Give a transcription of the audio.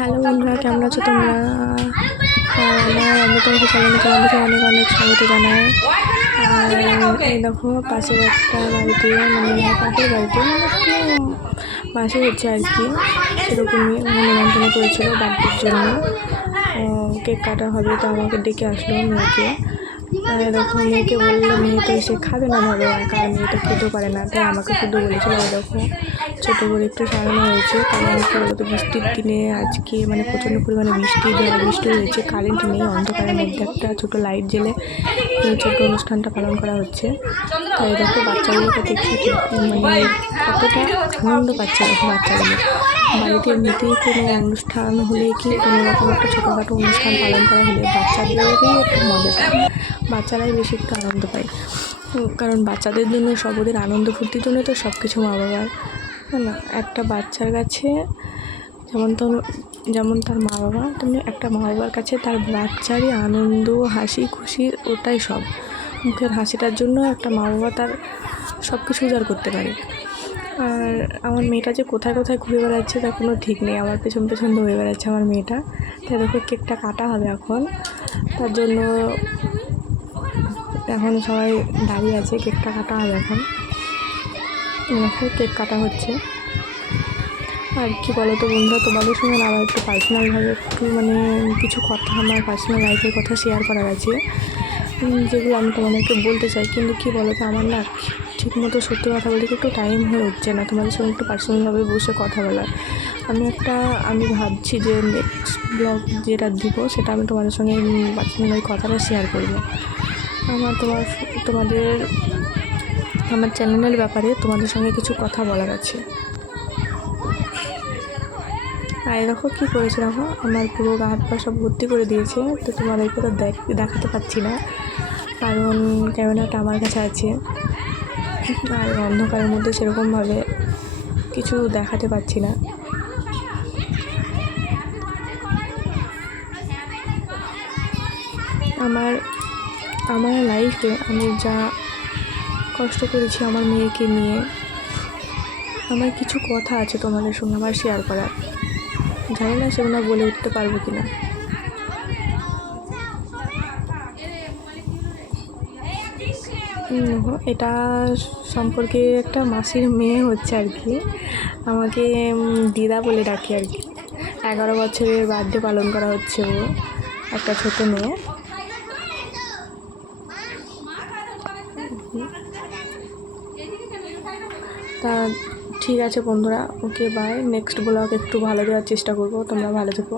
Hello বন্ধুরা, কেমন আছো তোমরা? আর আমার অমৃতম চ্যানেলে তোমাদেরকে অনেক অনেক স্বাগত জানাই। আর এই দেখো, পাশের একটা বাড়িতে মানে পাশের বাড়িতে মানে পাশে হচ্ছে আর কি, সেরকমই মানে নিমন্ত্রণ করেছিল বার্থডের জন্য। কেক কাটা হবে, তো আমাকে ডেকে আসলো মেয়েকে। আর দেখো মেয়েকে বলল মেয়ে তো এসে খাবে না ভাবে আর মেয়েটা খেতেও পারে না, তাই আমাকে শুধু বলেছিল দেখো, ছোটো করে একটু সারানো হয়েছে, কারণ কি বলতো বৃষ্টির দিনে আজকে মানে প্রচণ্ড পরিমাণে বৃষ্টি, ঝড় বৃষ্টি হয়েছে কারেন্ট নেই, অন্ধকারের মধ্যে একটা ছোটো লাইট জেলে এই ছোট্ট অনুষ্ঠানটা পালন করা হচ্ছে। তাই দেখো, বাচ্চাগুলোকে দেখছি মানে কতটা আনন্দ পাচ্ছে বাচ্চাগুলো। বাড়িতে এমনিতেই কোনো অনুষ্ঠান হলে কি কোনো রকম একটা ছোটোখাটো অনুষ্ঠান পালন করা হলে বাচ্চাদেরই একটু মজা পায়? বাচ্চারাই বেশি একটু আনন্দ পায়। কারণ বাচ্চাদের জন্য সব ওদের আনন্দ ফুর্তির জন্য তো সব কিছু মা বাবার না, একটা বাচ্চার কাছে যেমন তো যেমন তার মা বাবা তেমনি একটা মা বাবার কাছে তার বাচ্চারই আনন্দ, হাসি, খুশি, ওটাই সব। মুখের হাসিটার জন্য একটা মা বাবা তার সব কিছু উজাড় করতে পারে। আর আমার মেয়েটা যে কোথায় কোথায় ঘুরে বেড়াচ্ছে তার কোনো ঠিক নেই। আমার পেছন পেছন দৌড়ে বেড়াচ্ছে আমার মেয়েটা। তাই দেখো কেকটা কাটা হবে এখন। তার জন্য এখন সবাই দাঁড়িয়ে আছে, কেকটা কাটা হবে এখন। দেখো কেক কাটা হচ্ছে। আর কি বলো তো বন্ধুরা, তোমাদের সঙ্গে না আবার একটু পার্সোনালভাবে একটু মানে কিছু কথা, আমার পার্সোনাল লাইফের কথা শেয়ার করার আছে। যেগুলো আমি তোমাদেরকে বলতে চাই। কিন্তু কি বলো তো আমার না ঠিক মতো সত্যি কথা বলতে একটু টাইম হয়ে উঠছে না। তোমাদের সঙ্গে একটু পার্সোনালভাবে বসে কথা বলার। আমি একটা, আমি ভাবছি যে নেক্সট ব্লগ যেটা দিব, সেটা আমি তোমাদের সঙ্গে পার্সোনাল ওই কথাটা শেয়ার করব। আমার তোমার, তোমাদের, আমার চ্যানেলের ব্যাপারে তোমাদের সঙ্গে কিছু কথা বলার আছে। আর দেখো কী করেছে আমার পুরো গা হাত পা সব ভর্তি করে দিয়েছে, তো তোমাদেরকে তো দেখ- দেখাতে পাচ্ছি না। কারণ ক্যামেরাটা আমার কাছে আছে। আর অন্ধকারের মধ্যে সেরকমভাবে কিছু দেখাতে পাচ্ছি না। আমার আমার লাইফে আমি যা কষ্ট করেছি আমার মেয়েকে নিয়ে, আমার কিছু কথা আছে তোমাদের সঙ্গে আমার শেয়ার করার। জানি না সেগুলো বলে উঠতে পারব কি না এটা সম্পর্কে একটা মাসির মেয়ে হচ্ছে আর কি। আমাকে দিদা বলে ডাকি আর কি। এগারো বছরের বার্থডে পালন করা হচ্ছে ও, একটা ছোট মেয়ে। তা ঠিক আছে বন্ধুরা, ওকে বাই নেক্সট ব্লগ একটু ভালো দেওয়ার চেষ্টা করব, তোমরা ভালো থেকো।